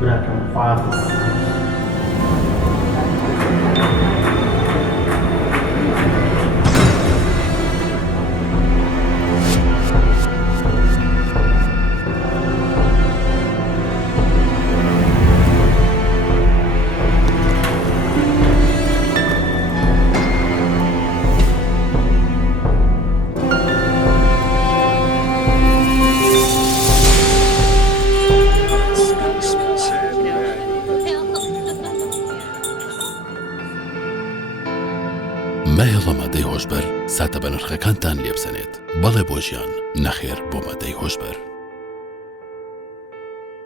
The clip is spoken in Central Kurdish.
براکەم خواردن مایە ڕەمەدەی هۆشبەر ساتە بە نرخەکانتان لێ بزەنێت بەڵێ بۆ ژیان نەخێر بۆ مەدەی هۆشبەر.